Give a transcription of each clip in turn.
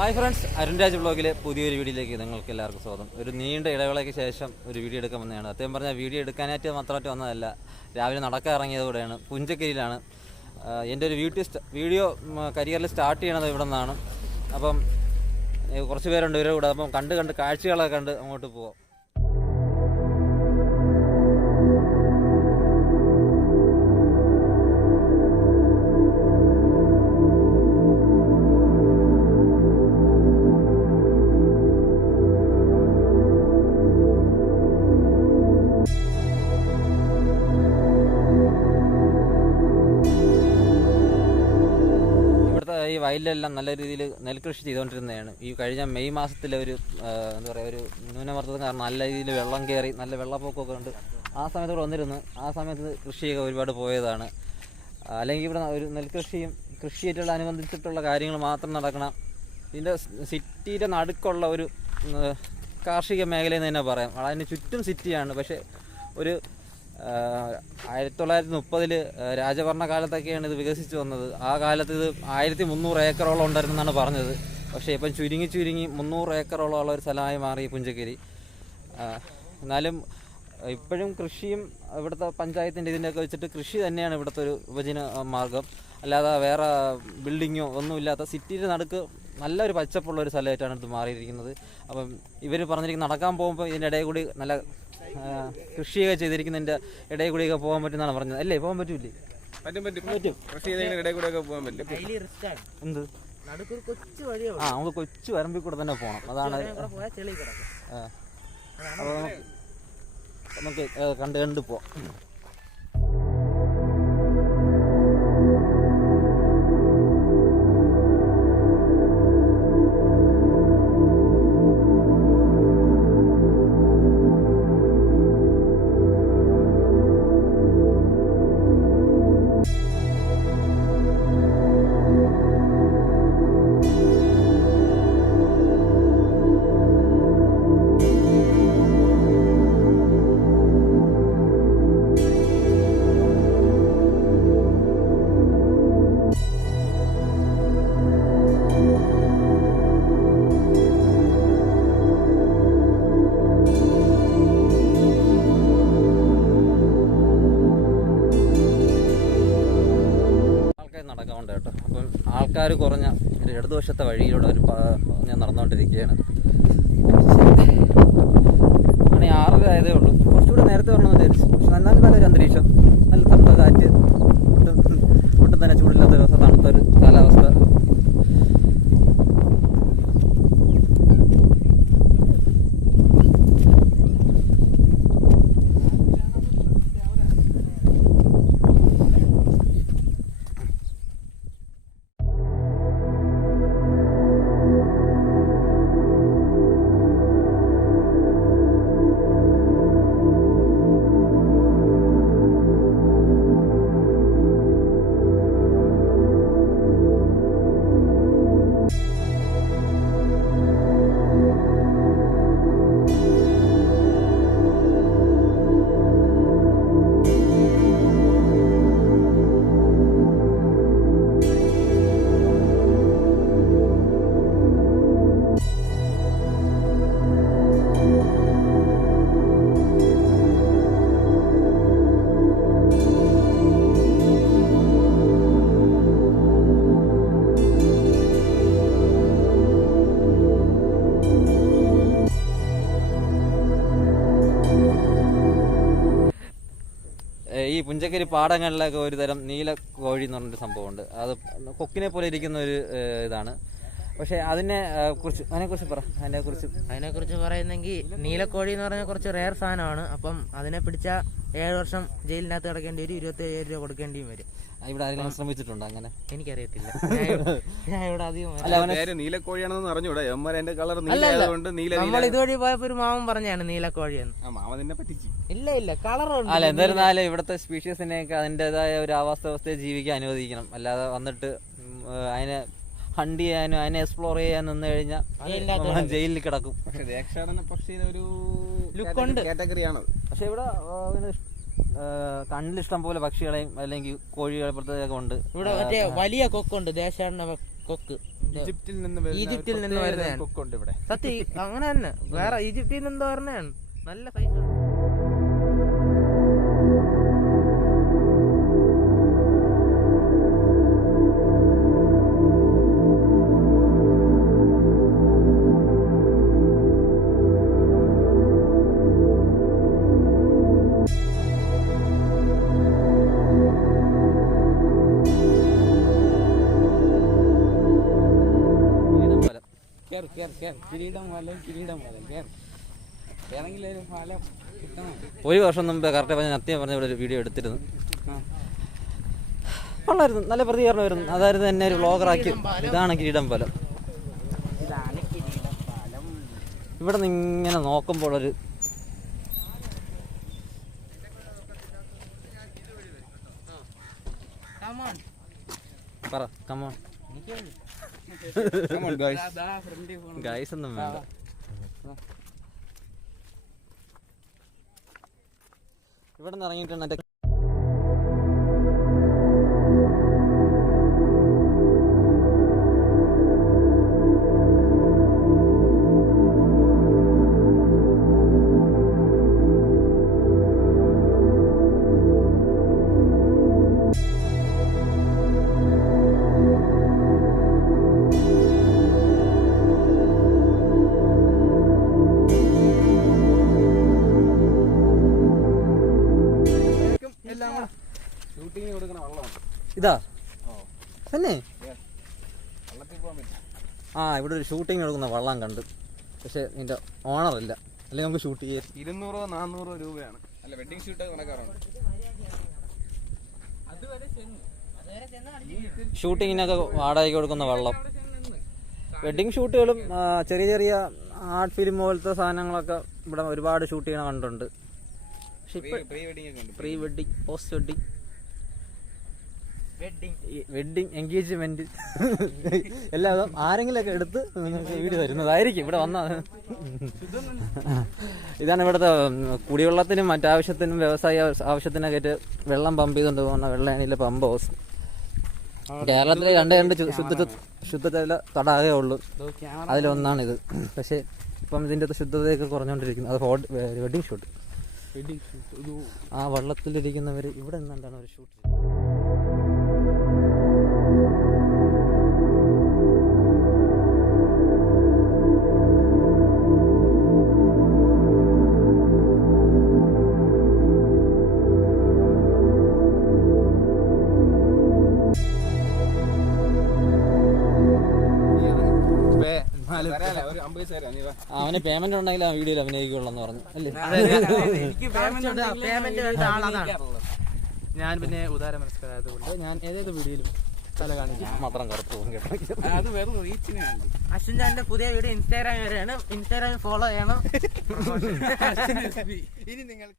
Hi friends, Arunraj വ്ളോഗിലെ പുതിയൊരു വീഡിയോയിലേക്ക് നിങ്ങൾക്ക് എല്ലാവർക്കും സ്വാഗതം. ഒരു നീണ്ട ഇടവേളയ്ക്ക് ശേഷം ഒരു വീഡിയോ എടുക്കാൻ വന്നതാണ്. സത്യം പറഞ്ഞാൽ വീഡിയോ എടുക്കാനായിട്ട് മാത്രമായിട്ട് വന്നതല്ല, രാവിലെ നടക്കാൻ ഇറങ്ങിയതോടെയാണ്. പുഞ്ചക്കരിയിലാണ് എൻ്റെ ഒരു വീഡിയോ കരിയറിൽ സ്റ്റാർട്ട് ചെയ്യണത് ഇവിടെ നിന്നാണ്. അപ്പം കുറച്ച് പേരുണ്ട് ഇവരുടെ കൂടെ. അപ്പം കണ്ട് കാഴ്ചകളൊക്കെ കണ്ട് അങ്ങോട്ട് പോവാം. ഈ വയലിലെല്ലാം നല്ല രീതിയിൽ നെൽകൃഷി ചെയ്തുകൊണ്ടിരുന്നതാണ്. ഈ കഴിഞ്ഞ മെയ് മാസത്തിലെ ഒരു എന്താ പറയുക, ഒരു ന്യൂനമർദ്ദം കാരണം നല്ല രീതിയിൽ വെള്ളം കയറി, നല്ല വെള്ളപ്പൊക്കമൊക്കെ ഉണ്ട്. ആ സമയത്ത് ഇവിടെ വന്നിരുന്നു. ആ സമയത്ത് കൃഷിയൊക്കെ ഒരുപാട് പോയതാണ്. അല്ലെങ്കിൽ ഇവിടെ ഒരു നെൽകൃഷിയും കൃഷിയായിട്ടുള്ള അനുബന്ധിച്ചിട്ടുള്ള കാര്യങ്ങൾ മാത്രം നടക്കണം. ഇതിൻ്റെ സിറ്റിയുടെ നടുക്കുള്ള ഒരു കാർഷിക മേഖലയെന്ന് തന്നെ പറയാം. അതിന് ചുറ്റും സിറ്റിയാണ്. പക്ഷേ ഒരു 1930 രാജഭരണകാലത്തൊക്കെയാണ് ഇത് വികസിച്ച് വന്നത്. ആ കാലത്ത് ഇത് 1300 ഏക്കറോളം ഉണ്ടായിരുന്നെന്നാണ് പറഞ്ഞത്. പക്ഷേ ഇപ്പം ചുരുങ്ങി 300 ഏക്കറോളം ഉള്ള ഒരു സ്ഥലമായി മാറി പുഞ്ചക്കരി. എന്നാലും ഇപ്പോഴും കൃഷിയും ഇവിടുത്തെ പഞ്ചായത്തിൻ്റെ ഇതിൻ്റെയൊക്കെ വെച്ചിട്ട് കൃഷി തന്നെയാണ് ഇവിടുത്തെ ഒരു ഉപജീവന മാർഗം. അല്ലാതെ വേറെ ബിൽഡിങ്ങോ ഒന്നുമില്ലാത്ത സിറ്റിയുടെ നടുക്ക് നല്ലൊരു പച്ചപ്പുള്ള ഒരു സ്ഥലമായിട്ടാണ് ഇത് മാറിയിരിക്കുന്നത്. അപ്പം ഇവർ പറഞ്ഞിരിക്കുന്നത് നടക്കാൻ പോകുമ്പോൾ ഇതിൻ്റെ ഇടയിൽ കൂടി നല്ല കൃഷിയൊക്കെ ചെയ്തിരിക്കുന്നതിൻ്റെ ഇടയിൽ കൂടിയൊക്കെ പോകാൻ പറ്റുമെന്നാണ് പറഞ്ഞത്. അല്ലേ, പോകാൻ പറ്റൂലേ? പറ്റും. എന്ത് നമുക്ക് കൊച്ചു വരമ്പിൽ കൂടെ തന്നെ പോകണം. അതാണ്. അപ്പോൾ നമുക്ക് കണ്ട് പോവാം. നടക്കാറുണ്ട് കേട്ടോ. അപ്പം ആൾക്കാർ കുറഞ്ഞ ഒരു ഇടതുവശത്തെ വഴിയിലൂടെ ഞാൻ നടന്നുകൊണ്ടിരിക്കുകയാണ്. മണി 6:30 ആയതേ ഉള്ളൂ. കുറച്ചുകൂടെ നേരത്തെ വരണമെന്ന് വിചാരിച്ചു. പക്ഷെ എന്നാലും നല്ലൊരു അന്തരീക്ഷം, നല്ല തണുത്ത കാറ്റ്, ഒട്ടും തന്നെ ചൂടില്ലാത്ത ദിവസം, തണുത്തൊരു കാലാവസ്ഥ. ഈ പുഞ്ചക്കരി പാടങ്ങളിലൊക്കെ ഒരു തരം നീല കോഴി എന്ന് പറഞ്ഞൊരു സംഭവമുണ്ട്. അത് കൊക്കിനെ പോലെ ഇരിക്കുന്ന ഒരു ഇതാണ്. പക്ഷെ അതിനെക്കുറിച്ച് പറ. അതിനെക്കുറിച്ച് പറയുന്നെങ്കിൽ നീലക്കോഴി എന്ന് പറഞ്ഞാൽ കുറച്ച് റെയർ സാധനമാണ്. അപ്പം അതിനെ പിടിച്ചാൽ 7 വർഷം ജയിലിനകത്ത് കിടക്കേണ്ടി വരും, 27 രൂപ കൊടുക്കേണ്ടിയും വരും. ഇവിടെ ആരെങ്കിലും ശ്രമിച്ചിട്ടുണ്ടോ അങ്ങനെ? എനിക്കറിയത്തില്ല. ഞാൻ ഇവിടെ അധികം നീലക്കോഴിയാണെന്ന് അറിഞ്ഞൂടാ. നമ്മൾ ഇതുവഴി പോയപ്പോ ഒരു മാമൻ പറഞ്ഞാണ് നീലക്കോഴിയെന്ന്. ഇല്ല കളറുണ്ട്. അല്ല, എന്നിരുന്നാലും ഇവിടുത്തെ സ്പീഷീസിനെയൊക്കെ അതിൻ്റെതായ ഒരു ആവാസവ്യവസ്ഥയെ ജീവിക്കാൻ അനുവദിക്കണം. അല്ലാതെ വന്നിട്ട് അതിനെ ഹണ്ട് ചെയ്യാനും അതിനെ എക്സ്പ്ലോർ ചെയ്യാൻ നിന്ന് കഴിഞ്ഞാൽ ജയിലിൽ കിടക്കും. പക്ഷെ ഇവിടെ കണ്ണിലിഷ്ടം പോലെ പക്ഷികളെയും അല്ലെങ്കിൽ കോഴികളെ പ്രത്യേകം ഉണ്ട്. ഇവിടെ മറ്റേ വലിയ കൊക്കുണ്ട്, ദേശാടന കൊക്ക്. ഈജിപ്തിൽ നിന്ന് ഈജിപ്തിൽ നിന്ന് വരുന്നതാണ് കൊക്കുണ്ട് ഇവിടെ. സത്യം അങ്ങനെ തന്നെ. വേറെ ഈജിപ്തിൽ നിന്ന് എന്തോ പറഞ്ഞതാണ്. നല്ല സൈസ്. കിരീടം പാലം ഏതെങ്കിലും ഒരു പാലം കിട്ടണം. ഒരു വർഷം മുമ്പ് കറക്റ്റ് പറഞ്ഞ സത്യം പറഞ്ഞ ഇവിടെ ഒരു വീഡിയോ എടുത്തിരുന്നു. കൊള്ളായിരുന്നു, നല്ല പ്രതികരണം വരുന്നു. അതായിരുന്നു എന്നെ ഒരു വ്ളോഗറാക്കി. ഇതാണ് കിരീടം പാലം. ഇവിടെ നിന്ന് ഇങ്ങനെ നോക്കുമ്പോൾ ഒരു പറ കമോൺ ഗൈസ് ഒന്നും വേണ്ട. ഇവിടെ നിന്ന് ഇറങ്ങിയിട്ടുണ്ട് എൻ്റെ ഷൂട്ടിങ്ങിന് കൊടുക്കുന്ന വെള്ളമാണ്. ഇതാ തന്നെ. വെള്ളത്തിൽ പോകാൻ പറ്റും. ആ ഇവിടെ ഒരു ഷൂട്ടിങ് എടുക്കുന്ന വള്ളം കണ്ട്. പക്ഷെ ഇതിൻ്റെ ഓണറില്ല, അല്ലെങ്കിൽ നമുക്ക് ഷൂട്ട് ചെയ്യാം. 200-400 രൂപയാണ്. അല്ല വെഡിങ് ഷൂട്ട് നടക്കാറുണ്ട്. ഷൂട്ടിങ്ങിനൊക്കെ വാടകയ്ക്ക് കൊടുക്കുന്ന വള്ളം. വെഡിങ് ഷൂട്ടുകളും ചെറിയ ചെറിയ ആർട്ട് ഫിലിം പോലത്തെ സാധനങ്ങളൊക്കെ ഇവിടെ ഒരുപാട് ഷൂട്ട് ചെയ്യണ കണ്ടിട്ടുണ്ട്. പക്ഷെ ഇപ്പോൾ pre wedding, post wedding, wedding engagement എല്ലാം ആരെങ്കിലുമൊക്കെ എടുത്ത് നിങ്ങൾക്ക് വീഡിയോ തരുന്നതായിരിക്കും. ഇവിടെ വന്നാൽ ഇതാണ് ഇവിടുത്തെ കുടിവെള്ളത്തിനും മറ്റാവശ്യത്തിനും വ്യവസായ ആവശ്യത്തിനൊക്കെ വെള്ളം പമ്പ് ചെയ്തുകൊണ്ട് പോകുന്ന വെള്ളാനിലെ പമ്പ് ഹൗസ്. കേരളത്തിലെ രണ്ട് ശുദ്ധജല തടാകമേ ഉള്ളൂ, അതിലൊന്നാണിത്. പക്ഷേ ഇപ്പം ഇതിൻ്റെ ശുദ്ധതയൊക്കെ കുറഞ്ഞുകൊണ്ടിരിക്കുന്നു. അത് വെഡിങ് ഷൂട്ട്. ആ വള്ളത്തിലിരിക്കുന്നവർ ഇവിടെ നിന്നാണ് അവർ ഷൂട്ട് ചെയ്യുന്നത്. അവന് പേയ്മെന്റ് ഉണ്ടെങ്കിൽ ആ വീഡിയോയിൽ അഭിനയിക്കുള്ളൂ എന്ന് പറഞ്ഞു അല്ലേ? ഞാൻ പിന്നെ ഉദാര മനസ്കരായതുകൊണ്ട് ഞാൻ ഏതേത് വീഡിയോയിലും തല കാണിക്കും. മാത്രം കറുത്തു പോകും കേട്ടോ. അത് വെറും റീച്ചിന് വേണ്ടി. അശ്വിൻ ചാന്റെ പുതിയ വീഡിയോ ഇൻസ്റ്റാഗ്രാമിൽ വരെയാണ്. ഇൻസ്റ്റാഗ്രാമിൽ ഫോളോ ചെയ്യണം. ഇനി നിങ്ങൾ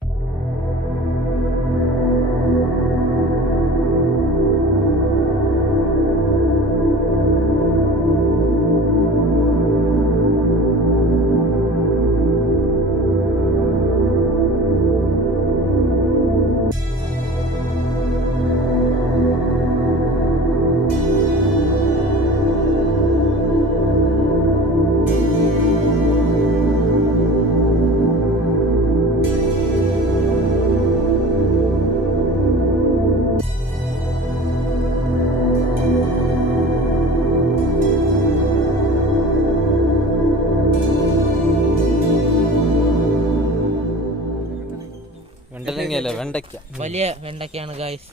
വെണ്ടയ്ക്കല്ല, വെണ്ടയ്ക്ക. വലിയ വെണ്ടയ്ക്കാണ് ഗായ്സ്.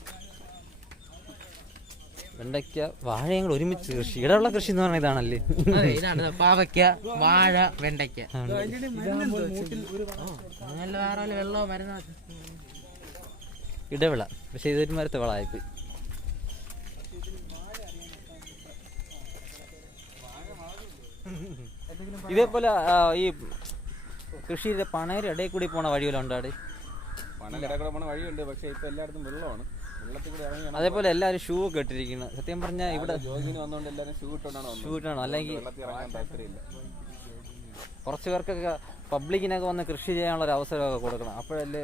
വെണ്ടയ്ക്ക വാഴയും കൂടെ ഒരുമിച്ച് കൃഷി. ഇടമുള്ള കൃഷി എന്ന് പറഞ്ഞാൽ ഇതാണല്ലേ? ഇതാണ് പാവയ്ക്ക, വാഴ, വെണ്ടയ്ക്ക. നല്ല വേറെ വെള്ളമോ മരുന്നോ. ഇടവിള. പക്ഷെ ഇതൊരു മരത്തെ വിളായിപ്പോയി. ഇതേപോലെ ഈ കൃഷിയുടെ പണയുടെ ഇടയിൽ കൂടി പോണ വഴിയെല്ലാം ഉണ്ടാടെ. പോണ വഴിയുണ്ട്, പക്ഷെ ഇപ്പൊ എല്ലായിടത്തും വെള്ളമാണ്. വെള്ളത്തിൽ കൂടി ഇറങ്ങി അതേപോലെ എല്ലാവരും ഷൂ ഒക്കെ ഇട്ടിരിക്കുന്നത്. സത്യം പറഞ്ഞാൽ ഇവിടെ ജോഗിന് വന്നോണ്ട് എല്ലാവരും ഷൂ ഇട്ടാണോ, അല്ലെങ്കിൽ വെള്ളത്തിൽ ഇറങ്ങാൻ താല്പര്യമില്ല. കുറച്ച് പേർക്കൊക്കെ പബ്ലിക്കിനൊക്കെ വന്ന് കൃഷി ചെയ്യാനുള്ള ഒരു അവസരമൊക്കെ കൊടുക്കണം. അപ്പോഴല്ലേ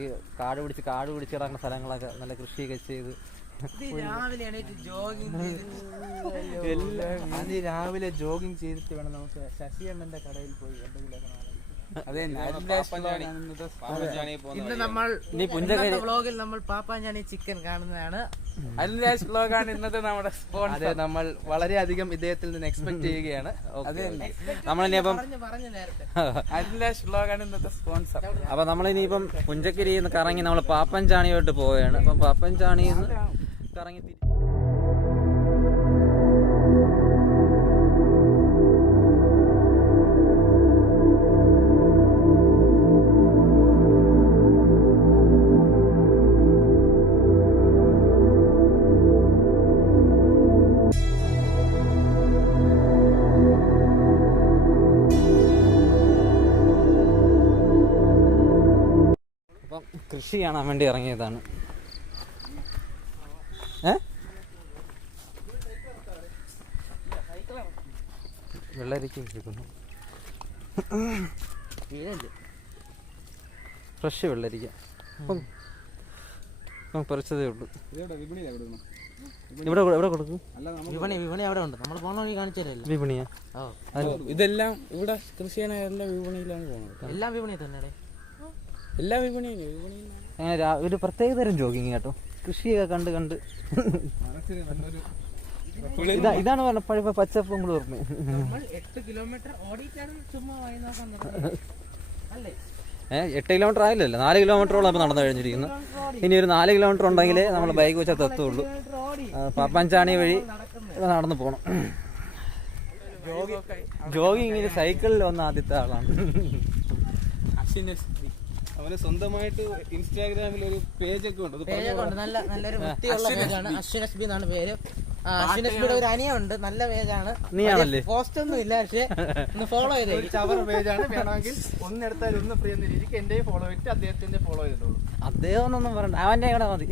ഈ കാട് പിടിച്ച് കിടക്കുന്ന സ്ഥലങ്ങളൊക്കെ നല്ല കൃഷിയൊക്കെ ചെയ്ത് രാവിലെ എണീറ്റ് ജോഗിങ് അത് രാവിലെ ജോഗിങ് ചെയ്തിട്ട് വേണം നമുക്ക് ശശിയണ്ണന്റെ കടയിൽ പോയി എന്തെങ്കിലുമൊക്കെ വാങ്ങാൻ. അതെ ഇന്ന് നമ്മൾ വ്ളോഗിൽ നമ്മൾ പാപ്പാഞ്ചാണി ചിക്കൻ കാണുന്നതാണ്. അൽരാജ് വ്ലോഗാണ് ഇന്നത്തെ നമ്മുടെ സ്പോൺസർ. അതെ, നമ്മൾ വളരെയധികം ഇദ്ദേഹത്തിൽ നിന്ന് എക്സ്പെക്ട് ചെയ്യുകയാണ്. നമ്മളിനിയപ്പം പറഞ്ഞു നേരത്തെ അൽരാജ് വ്ലോഗാണ് ഇന്നത്തെ സ്പോൺസർ. അപ്പൊ നമ്മളിനിയിപ്പം പുഞ്ചക്കരിയിൽ നിന്ന് കറങ്ങി നമ്മൾ പാപ്പൻചാണിയോട്ട് പോവുകയാണ്. അപ്പം പാപ്പൻചാണിയിൽ നിന്ന് കറങ്ങി കൃഷി കാണാൻ വേണ്ടി ഇറങ്ങിയതാണ്. വെള്ളരിക്ക കിട്ടുന്നു, ഫ്രഷ് വെള്ളരിക്ക പറിച്ചതേ ഉള്ളൂ. ഇവിടെ ഇവിടെ കൊടുക്കും. വിപണി അവിടെ ഉണ്ട്. നമ്മൾ പോണ വഴി കാണിച്ചു തരല്ലേ വിപണിയാ? ഇതെല്ലാം ഇവിടെ കൃഷി ചെയ്യാൻ എല്ലാ വിപണിയിലാണ് പോകുന്നത്. എല്ലാം വിപണി തന്നെ, എല്ലാ വിപണിയിലും അങ്ങനെ ഒരു പ്രത്യേക തരം ജോഗിങ് കേട്ടോ. കൃഷിയൊക്കെ കണ്ട് കണ്ട് ഇതാണ് പറഞ്ഞ പഴയ പച്ചപ്പും കൂടെ ഓർമ്മ. 8 കിലോമീറ്റർ ഓടിയിട്ടാണ് ചുമ്മാ അല്ലേ? 8 കിലോമീറ്റർ ആയില്ലല്ലോ, 4 കിലോമീറ്ററോളം അപ്പോൾ നടന്നു കഴിഞ്ഞിരിക്കുന്നു. ഇനി ഒരു 4 കിലോമീറ്റർ ഉണ്ടെങ്കിലേ നമ്മൾ ബൈക്ക് വെച്ചാൽ എത്തുള്ളൂ. പാപ്പാഞ്ചാണി വഴി നടന്നു പോകണം. ജോഗിങ്ങിന് സൈക്കിളിൽ വന്ന ആദ്യത്തെ ആളാണ്. അവന് സ്വന്തമായിട്ട് ഇൻസ്റ്റാഗ്രാമിൽ ഒരു പേജൊക്കെ ഉണ്ട്. നല്ലൊരു വൃത്തിയുള്ള പേജാണ്. അശ്വിൻ എസ് ബി എന്നാണ് പേര്. അശ്വിൻ എസ് ബിയുടെ ഒരു അനിയുണ്ട്, നല്ല പേജാണ്. നീയാണല്ലേ? പോസ്റ്റ് ഒന്നും ഇല്ല, പക്ഷെ ഒന്ന് ഫോളോ ചെയ്തേ. ചവർ പേജാണ്. വേണമെങ്കിൽ ഒന്നെടുത്താൽ ഒന്ന് ഫ്രീ എന്ന രീതിക്ക് എന്റെയും ഫോളോ ചെയ്തിട്ട് അദ്ദേഹത്തിന്റെ ഫോളോ ചെയ്തോളൂ. അദ്ദേഹം ഒന്നും പറയണ്ട, അവന്റെ കൂടെ മതി.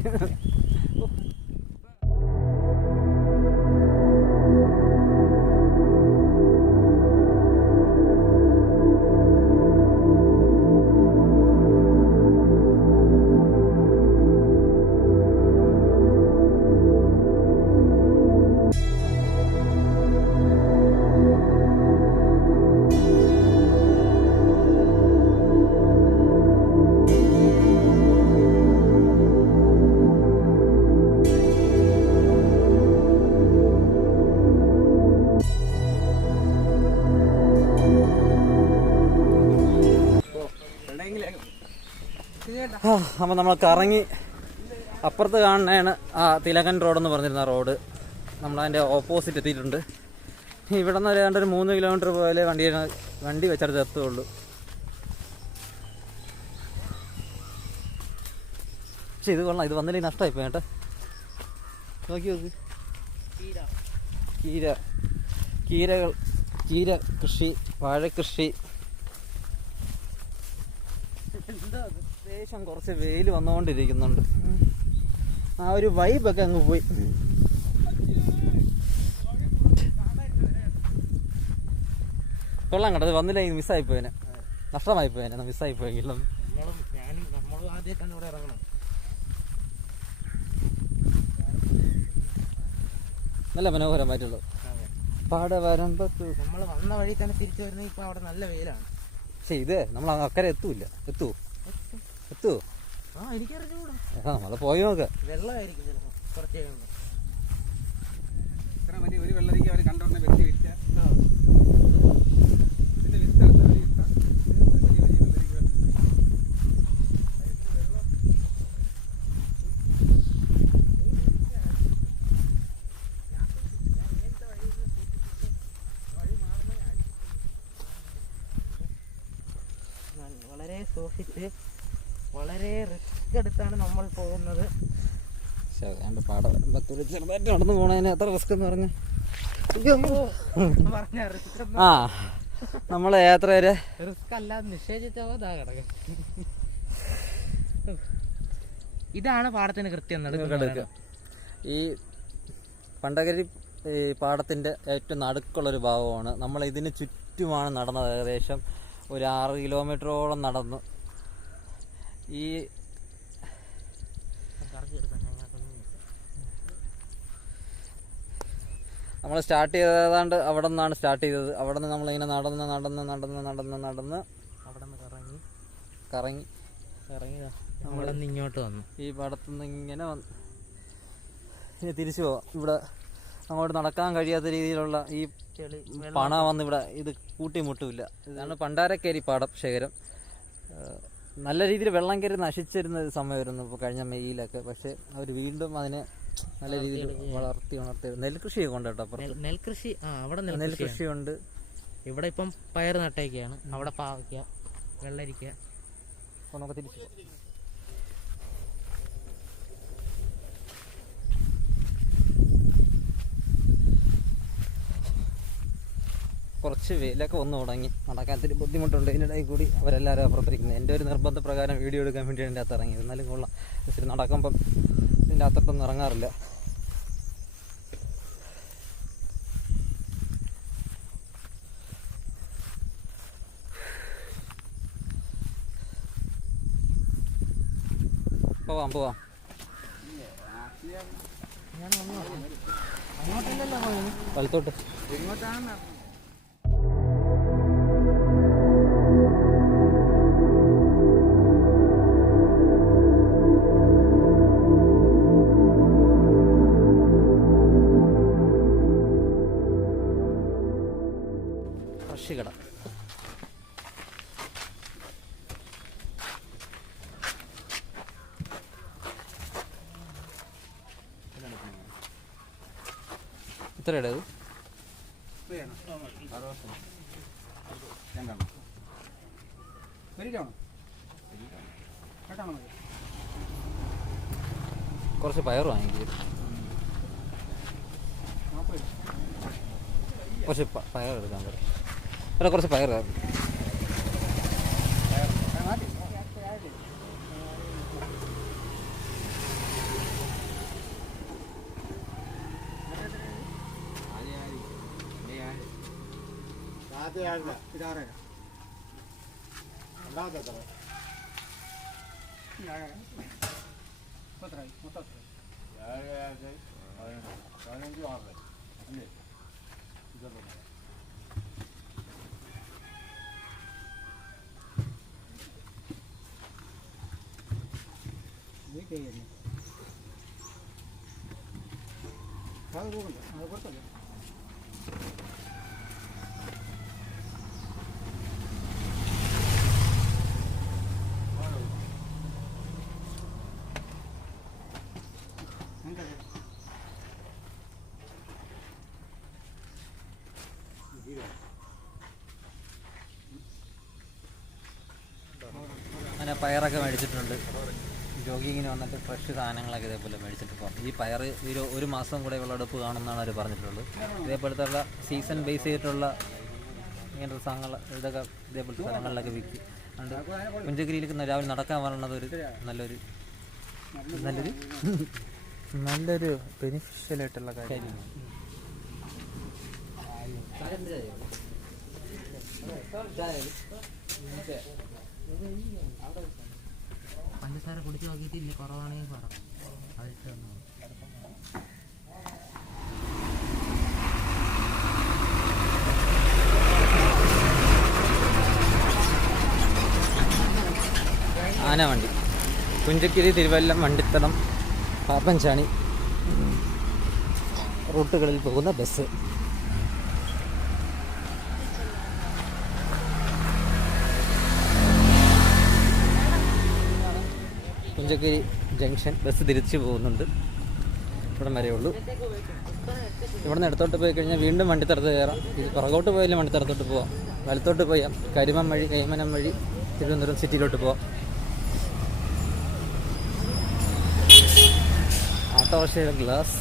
അപ്പം നമ്മൾ കറങ്ങി അപ്പുറത്ത് കാണുന്നതാണ് ആ തിലകൻ റോഡെന്ന് പറഞ്ഞിരുന്ന റോഡ്. നമ്മളതിൻ്റെ ഓപ്പോസിറ്റ് എത്തിയിട്ടുണ്ട്. ഇവിടെ നിന്ന് ഏതാണ്ട് ഒരു 3 കിലോമീറ്റർ പോയാലേ വണ്ടി വെച്ചടുത്ത് എത്തുള്ളൂ. പക്ഷെ ഇത് കൊള്ളാം, ഇത് വന്നില്ലെങ്കിൽ നഷ്ടമായിപ്പോയി കേട്ടോ. നോക്കി നോക്ക്, ചീര കൃഷി, വാഴക്കൃഷി. അത്യാവശ്യം കുറച്ച് വെയിൽ വന്നുകൊണ്ടിരിക്കുന്നുണ്ട്. ആ ഒരു വൈബൊക്കെ അങ്ങ് പോയി. കൊള്ളാം കേട്ടോ, അത് വന്നില്ലെങ്കിൽ മിസ്സായിപ്പോയനെ, നഷ്ടമായിപ്പോയനെ, മിസ്സായിപ്പോയെങ്കിലും. നല്ല മനോഹരമായിട്ടുള്ളത്. പാടവരമ്പത്ത് നമ്മൾ വന്ന വഴി തന്നെ തിരിച്ചു വരുന്നത്. ഇപ്പൊ അവിടെ നല്ല വെയിലാണ്. പക്ഷെ ഇത് നമ്മൾ അക്കരെ എത്തുവോ? എനിക്കറിഞ്ഞൂടാ, നമ്മള് പോയി നോക്കാം. വെള്ളമായിരിക്കും ചിലപ്പോ കുറച്ച് കഴിയുമ്പോ. ഇത്ര വലിയ ഒരു വെള്ളരിക്ക അവർ കണ്ടോണ്ട് വെച്ച് വിറ്റ വളരെ സൂക്ഷിച്ച് വളരെ റിസ്ക് എടുത്താണ് നമ്മൾ പോകുന്നത്. ചെറുതായിട്ട് നടന്നു പോണതിന് എത്ര റിസ്ക് എന്ന് പറഞ്ഞ ആ നമ്മളെ യാത്ര വരെ റിസ്ക് അല്ലാതെ നിഷേധിച്ചോ കിടക്കും. ഇതാണ് പാടത്തിന് കൃത്യം എടുക്കുക. ഈ പണ്ടകരി പാടത്തിൻ്റെ ഏറ്റവും നടുക്കുള്ളൊരു ഭാഗമാണ്. നമ്മൾ ഇതിന് ചുറ്റുമാണ് നടന്നത്. ഏകദേശം ഒരു 6 കിലോമീറ്ററോളം നടന്നു. ഈ നമ്മൾ സ്റ്റാർട്ട് ചെയ്തതാണ്ട് അവിടെ നിന്നാണ് സ്റ്റാർട്ട് ചെയ്തത്. അവിടെ നിന്ന് നമ്മളിങ്ങനെ നടന്ന് നടന്ന് നടന്ന് നടന്ന് നടന്ന് അവിടെ നിന്ന് കറങ്ങി ഇറങ്ങിയതാ അവിടെ നിന്ന് ഇങ്ങോട്ട് വന്നു. ഈ പടത്തുനിന്ന് ഇങ്ങനെ വന്ന് ഇനി തിരിച്ചു പോവാം. ഇവിടെ അങ്ങോട്ട് നടക്കാൻ കഴിയാത്ത രീതിയിലുള്ള ഈ പണ വന്ന് ഇവിടെ ഇത് കൂട്ടിമുട്ടില്ല. ഇതാണ് പണ്ടാരക്കേരി പാടം ശേഖരം. നല്ല രീതിയിൽ വെള്ളം കയറി നശിച്ചിരുന്ന ഒരു സമയമായിരുന്നു ഇപ്പോൾ കഴിഞ്ഞ മെയ്യിലൊക്കെ. പക്ഷേ അവർ വീണ്ടും അതിനെ നല്ല രീതിയിൽ ഉണർത്തി നെൽകൃഷിയൊക്കെ ഉണ്ട് കേട്ടോ. അപ്പുറത്ത് നെൽകൃഷി അവിടെ നെൽകൃഷിയുണ്ട്. ഇവിടെ ഇപ്പം പയർ നട്ടേക്കാണ്. അവിടെ പാവയ്ക്ക, വെള്ളരിക്ക. അപ്പോൾ നമുക്ക് തിരിച്ചു പോകാം. കുറച്ച് വെയിലൊക്കെ വന്നു തുടങ്ങി. നടക്കാൻ ഇത്തിരി ബുദ്ധിമുട്ടുണ്ട്. ഇതിനിടയിൽ കൂടി അവരെല്ലാവരും അപ്പുറത്തിരിക്കുന്നത്. എൻ്റെ ഒരു നിർബന്ധപ്രകാരം വീഡിയോ എടുക്കാൻ വേണ്ടി എൻ്റെ അകത്ത് ഇറങ്ങി. എന്നാലും കൊള്ളാം. ഇത്തിരി നടക്കുമ്പം ഇതിൻ്റെ അകത്തോട്ടൊന്നും ഇറങ്ങാറില്ല. പോവാം. വലത്തോട്ട് കട. എത്രയുടെ അത്? കുറച്ച് പയർ വാങ്ങിക്കും. കുറച്ച് പയർ എടുക്കാൻ പറയും. ഇവിടെ കുറച്ച് പയർ അങ്ങനെ പയറൊക്കെ മേടിച്ചിട്ടുണ്ട്. ജോഗിങ്ങിന് വന്നിട്ട് ഫ്രഷ് സാധനങ്ങളൊക്കെ ഇതേപോലെ മേടിച്ചിട്ട് പോകാം. ഈ പയർ ഒരു മാസം കൂടെ വിളവെടുപ്പ് കാണുമെന്നാണ് അവർ പറഞ്ഞിട്ടുള്ളത്. ഇതേപോലത്തെ സീസൺ ബേസ് ചെയ്തിട്ടുള്ള ഇങ്ങനത്തെ സാധനങ്ങൾ ഇതൊക്കെ ഇതേപോലത്തെ സ്ഥലങ്ങളിലൊക്കെ വിൽക്കും. അതുകൊണ്ട് പുഞ്ചഗിരിയിലേക്ക് രാവിലെ നടക്കാൻ പറയുന്നത് ഒരു നല്ലൊരു ബെനിഫിഷ്യൽ ആയിട്ടുള്ള കാര്യം. പഞ്ചസാര കുടിച്ച് നോക്കിയിട്ടില്ല, കുറവാണെങ്കിൽ പറ. ആനവണ്ടി പുഞ്ചക്കിരി, തിരുവല്ലം, വണ്ടിത്തടം, പാപ്പൻചാണി റൂട്ടുകളിൽ പോകുന്ന ബസ്. പുഞ്ചക്കിരി ജംഗ്ഷൻ ബസ് തിരിച്ചു പോകുന്നുണ്ട്. ഇവിടം വരെ ഉള്ളൂ. ഇവിടെ നിന്ന് ഇടത്തോട്ട് പോയി കഴിഞ്ഞാൽ വീണ്ടും വണ്ടിത്തടത്ത് കയറാം. ഇത് പുറകോട്ട് പോയാലും വണ്ടിത്തടത്തോട്ട് പോവാം. വലത്തോട്ട് പോയാൽ കരിമം വഴി, കൈമനം വഴി തിരുവനന്തപുരം സിറ്റിയിലോട്ട് പോവാം. ഓട്ടോറിക്ഷയുടെ ഗ്ലാസ്.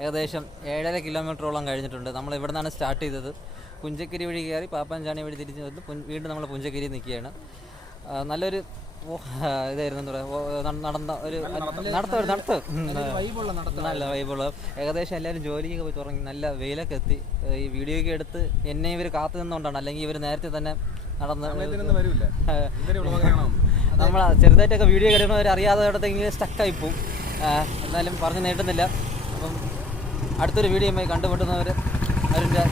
ഏകദേശം 7.5 കിലോമീറ്ററോളം കഴിഞ്ഞിട്ടുണ്ട്. നമ്മൾ ഇവിടെ നിന്നാണ് സ്റ്റാർട്ട് ചെയ്തത്. പുഞ്ചക്കരി വഴി കയറി പാപ്പാഞ്ചാണി വഴി തിരിച്ച് വന്ന് വീണ്ടും നമ്മൾ പുഞ്ചക്കരി നിൽക്കുകയാണ്. നല്ലൊരു ഇതായിരുന്നു എന്താ പറയുക, നടന്ന ഒരു നടത്ത് നല്ല വൈബുള്ള. ഏകദേശം എല്ലാവരും ജോലിയൊക്കെ പോയി തുടങ്ങി, നല്ല വെയിലൊക്കെ എത്തി. ഈ വീഡിയോയൊക്കെ എടുത്ത് എന്നെ ഇവർ കാത്തു നിന്നുകൊണ്ടാണ്, അല്ലെങ്കിൽ ഇവർ നേരത്തെ തന്നെ നടന്ന് നമ്മൾ ചെറുതായിട്ടൊക്കെ വീഡിയോ എടുക്കുന്നവർ അറിയാതെ ഇടത്തെങ്കിലും സ്റ്റക്കായി പോവും. എന്നാലും പറഞ്ഞ് നീട്ടുന്നില്ല. അപ്പം അടുത്തൊരു വീഡിയോയുമായി കണ്ടുമുട്ടുന്നവർ അവരുടെ